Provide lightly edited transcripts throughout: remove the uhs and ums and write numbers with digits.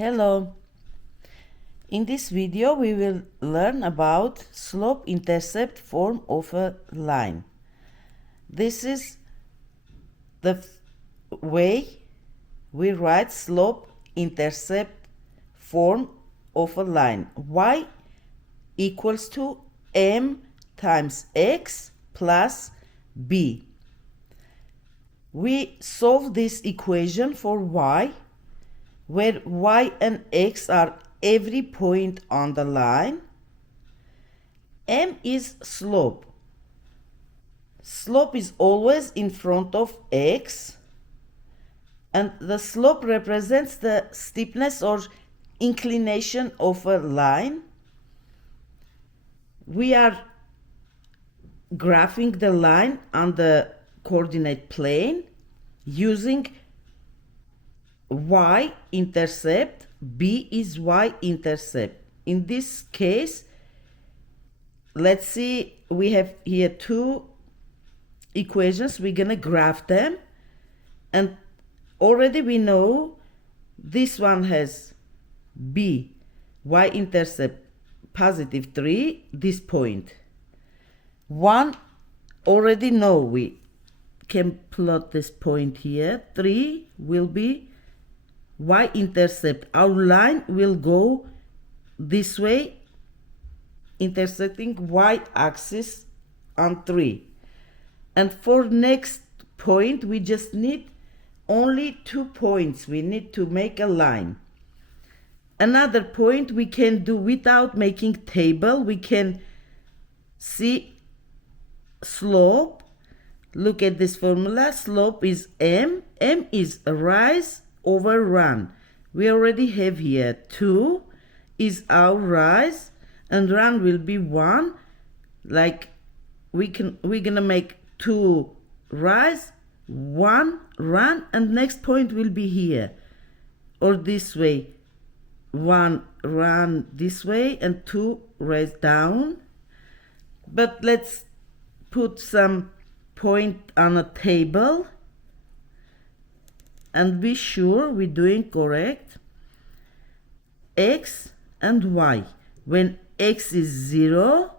Hello. In this video we will learn about slope-intercept form of a line. This is the way we write slope-intercept form of a line. Y equals to m times x plus b. We solve this equation for y, where y and x are every point on the line. M is slope. Slope is always in front of x, and the slope represents the steepness or inclination of a line. We are graphing the line on the coordinate plane using y-intercept. B is y-intercept. In this case, let's see, we have here two equations. We're gonna graph them, and already we know this one has b, y-intercept positive 3, this point. One already know, we can plot this point here. 3 will be y-intercept. Our line will go this way, intersecting y-axis on 3. And for next point, we just need only 2 points. We need to make a line. Another point we can do without making table. We can see slope. Look at this formula. Slope is m. M is rise over run. We already have here 2 is our rise, and run will be 1. Like we're gonna make 2 rise, 1 run, and next point will be here or this way. 1 run this way and 2 rise down. But let's put some point on a table and be sure we're doing correct. X and y. When x is 0,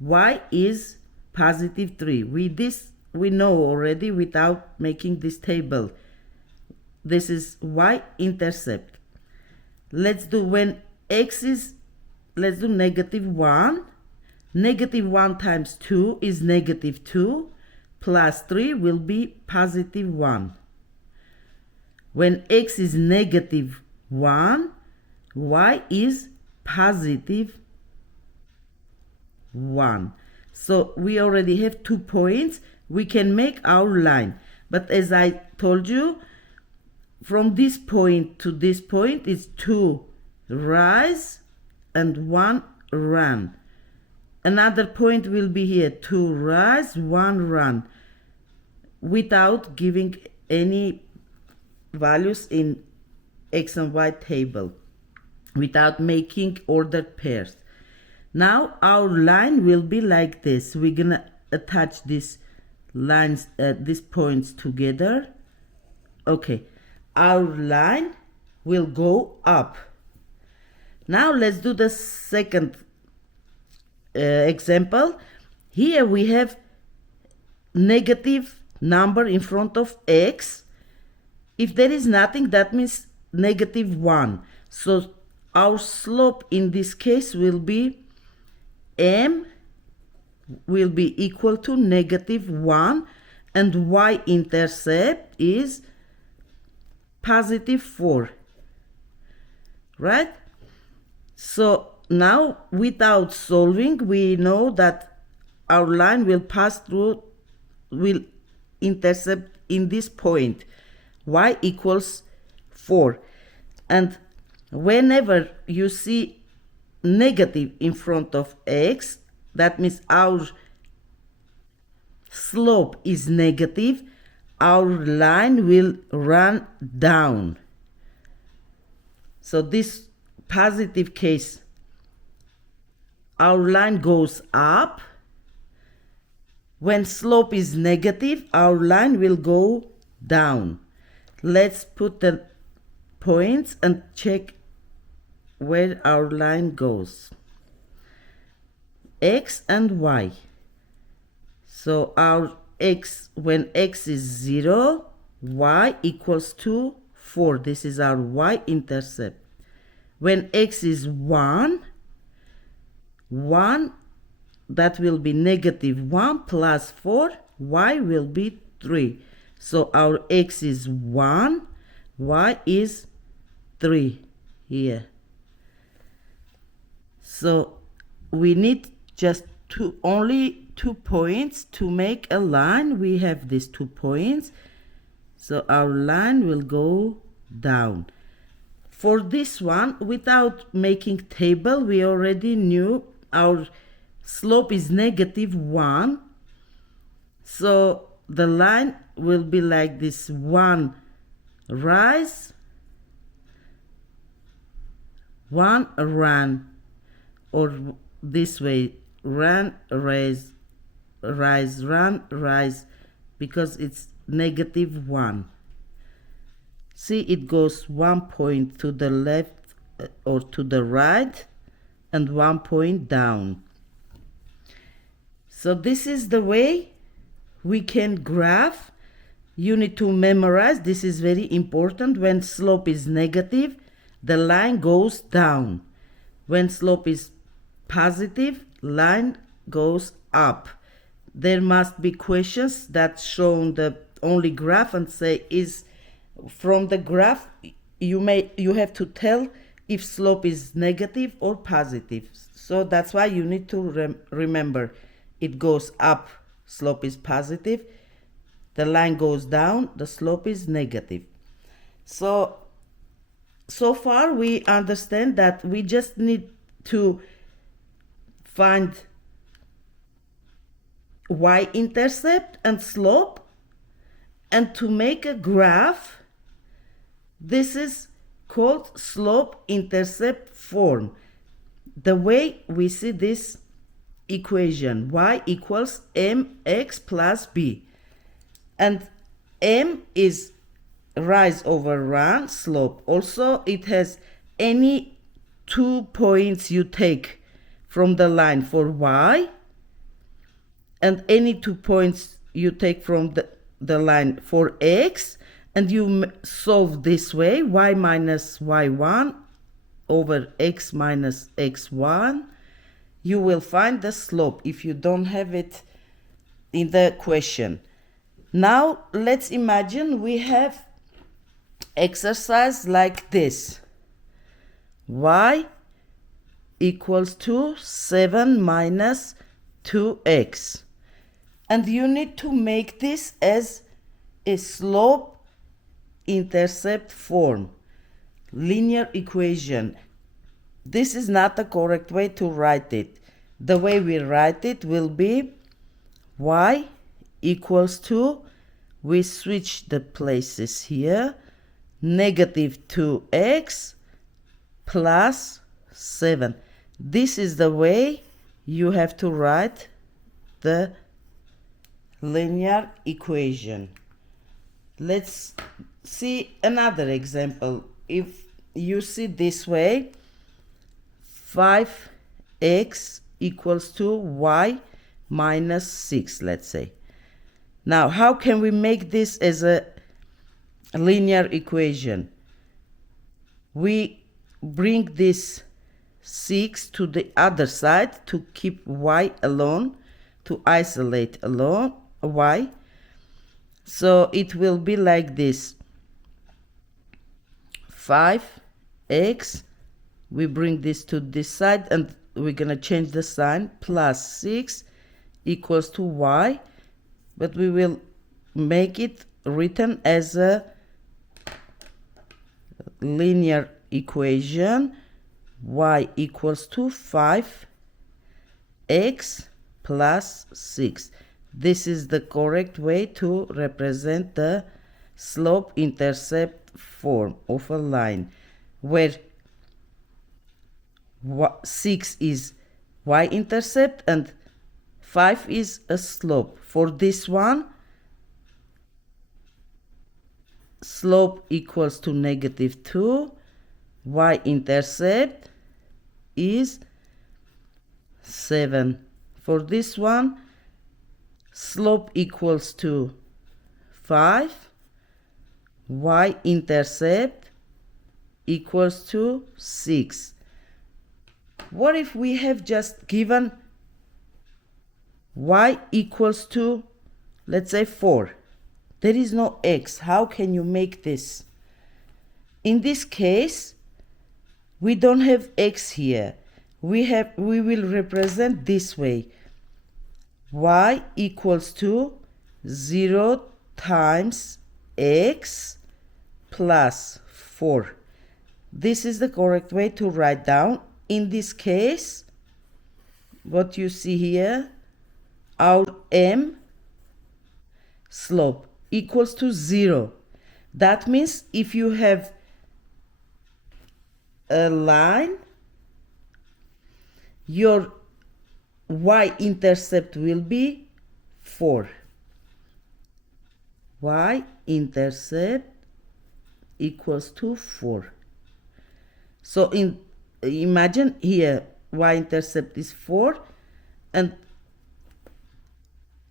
y is positive 3. We know already without making this table. This is y-intercept. Let's do when x is, let's do negative 1. Negative 1 times 2 is negative 2, plus 3 will be positive 1. When x is negative 1, y is positive 1. So we already have 2 points. We can make our line. But as I told you, from this point to this point is 2 rise and 1 run. Another point will be here, 2 rise, 1 run, without giving any values in x and y table, without making ordered pairs. Now our line will be like this. We're gonna attach these lines, these points together. Okay, our line will go up. Now let's do the second example. Here we have negative number in front of x. If there is nothing, that means negative 1. So our slope in this case will be m will be equal to negative 1, and y-intercept is positive 4. Right? So now without solving, we know that our line will pass through, will intercept in this point. Y equals 4. And whenever you see negative in front of x, that means our slope is negative, our line will run down. So this positive case, our line goes up. When slope is negative, our line will go down. Let's put the points and check where our line goes. X and Y. So our X, when X is 0, Y equals to 4. This is our Y-intercept. When X is 1, that will be -1 plus 4, Y will be 3. So our X is 1, Y is 3 here. So we need just only 2 points to make a line. We have these 2 points. So our line will go down. For this one, without making table, we already knew our slope is -1. So the line will be like this: 1 rise, 1 run, or this way: run, rise, rise, run, rise, because it's -1. See, it goes 1 point to the left or to the right and 1 point down. So this is the way we can graph. You need to memorize. This is very important. When slope is negative, the line goes down. When slope is positive, line goes up. There must be questions that show the only graph and say, is from the graph you have to tell if slope is negative or positive. So that's why you need to remember, it goes up, slope is positive. The line goes down, the slope is negative. So far we understand that we just need to find y-intercept and slope, and to make a graph. This is called slope-intercept form. The way we see this equation, y equals mx plus b. And m is rise over run, slope. Also, it has any 2 points you take from the line for y, and any 2 points you take from the line for x, and you solve this way: y minus y1 over x minus x1. You will find the slope if you don't have it in the question. Now let's imagine we have exercise like this: y equals to 7 minus 2x. And you need to make this as a slope-intercept form, linear equation. This is not the correct way to write it. The way we write it will be y equals to, we switch the places here, -2x plus 7. This is the way you have to write the linear equation. Let's see another example. If you see this way, 5x equals to y minus 6, let's say. Now, how can we make this as a linear equation? We bring this 6 to the other side to keep y alone, to isolate alone y. So it will be like this: 5x, we bring this to this side and we're gonna change the sign, plus 6 equals to y, but we will make it written as a linear equation. Y equals to 5x plus 6. This is the correct way to represent the slope-intercept form of a line, where 6 is y-intercept and 5 is a slope. For this one, slope equals to -2, y-intercept is 7. For this one, slope equals to 5, y-intercept equals to 6. What if we have just given y equals to, let's say, 4? There is no x. How can you make this? In this case, we don't have x here. We will represent this way. Y equals to 0 times x plus 4. This is the correct way to write down. In this case, what you see here, our m slope equals to 0. That means if you have a line, your y-intercept will be 4. Y-intercept equals to 4. So imagine here y-intercept is 4 and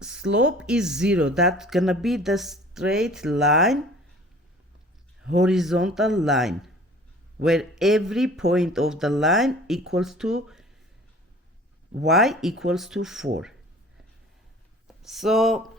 slope is 0. That's gonna be the straight line, horizontal line, where every point of the line equals to y equals to 4. So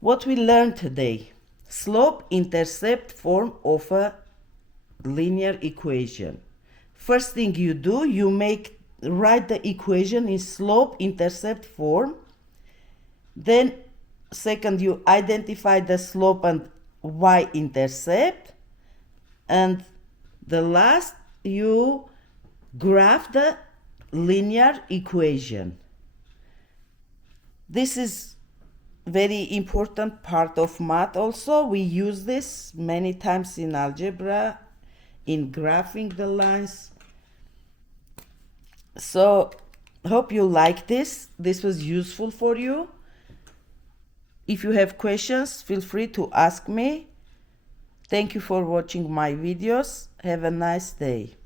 what we learned today: slope-intercept form of a linear equation. First thing you do, you write the equation in slope-intercept form. Then second, you identify the slope and y-intercept. And the last, you graph the linear equation. This is very important part of math also. We use this many times in algebra, in graphing the lines. So hope you like this. This was useful for you. If you have questions, feel free to ask me. Thank you for watching my videos. Have a nice day.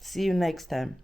See you next time.